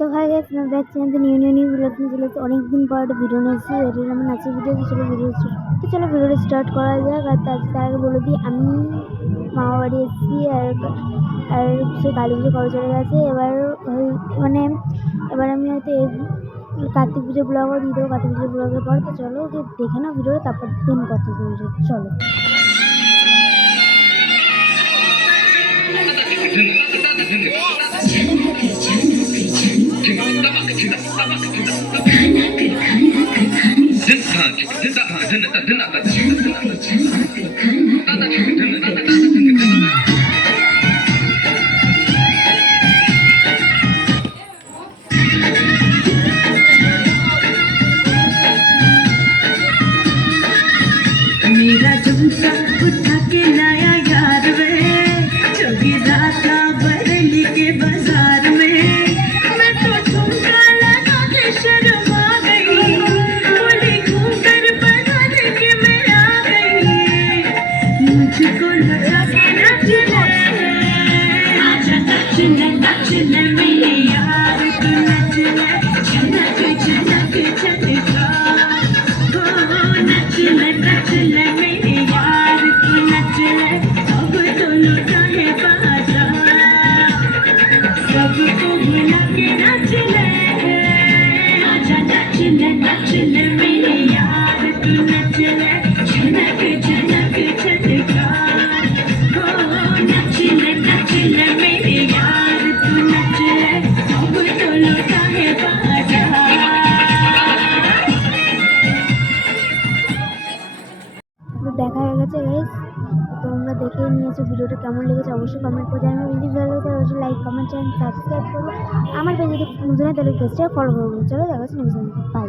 তো ভাই গাইস मैं बैक चैनल নিউ ব্লগ নিয়ে চলে অনেকদিন পর একটা ভিডিও নিয়েছি। এটা আমার নাচের ভিডিও, চলো ভিডিওটা স্টার্ট করা যাক। আর তার আগে বলে দিই আমি মামা বাড়ি এসেছি আর সে কালী পুজো কবে চলে গেছে। এবার আমি হয়তো কার্তিক পুজো ব্লগও দিয়ে দেবো কার্তিক পুজো ব্লগের পর। তো চলো দেখে নাও ভিডিওটা, তারপর দিন কত চলো। मेरा झुमका उठा के लाया यार वे, जोगी राता बरेली के बाजार में। मैं तो झुमका लगा के शर्मा गई, बोली घूमकर बता दे के मैं आ गई। मुझको लगा के नच ले, आजा नच ले मेरे यार, तू नच ले, झनक झनक झनका। नच ले मेरे यार, तू नच ले, अब तो लौटा है बाजा। सबको बुला के नच ले, आजा नच ले मेरे यार, तू नच ले, झनक झनक झनका। नच ले मेरे यार, तू नच ले, अब तो लौटा है बाजा। দেখা হয়ে গেছে গাইস, তোমরা দেখে নিয়েছো ভিডিওটা কেমন লেগেছে অবশ্যই কমেন্ট করে জানাবে। যদি ভালো লাগে অবশ্যই লাইক কমেন্ট চ্যানেল সাবস্ক্রাইব করো। আমার পেজে যদি নতুন হয় তাহলে পেজটা ফলো করবো। চলো দেখা হচ্ছে নেক্সট বাই।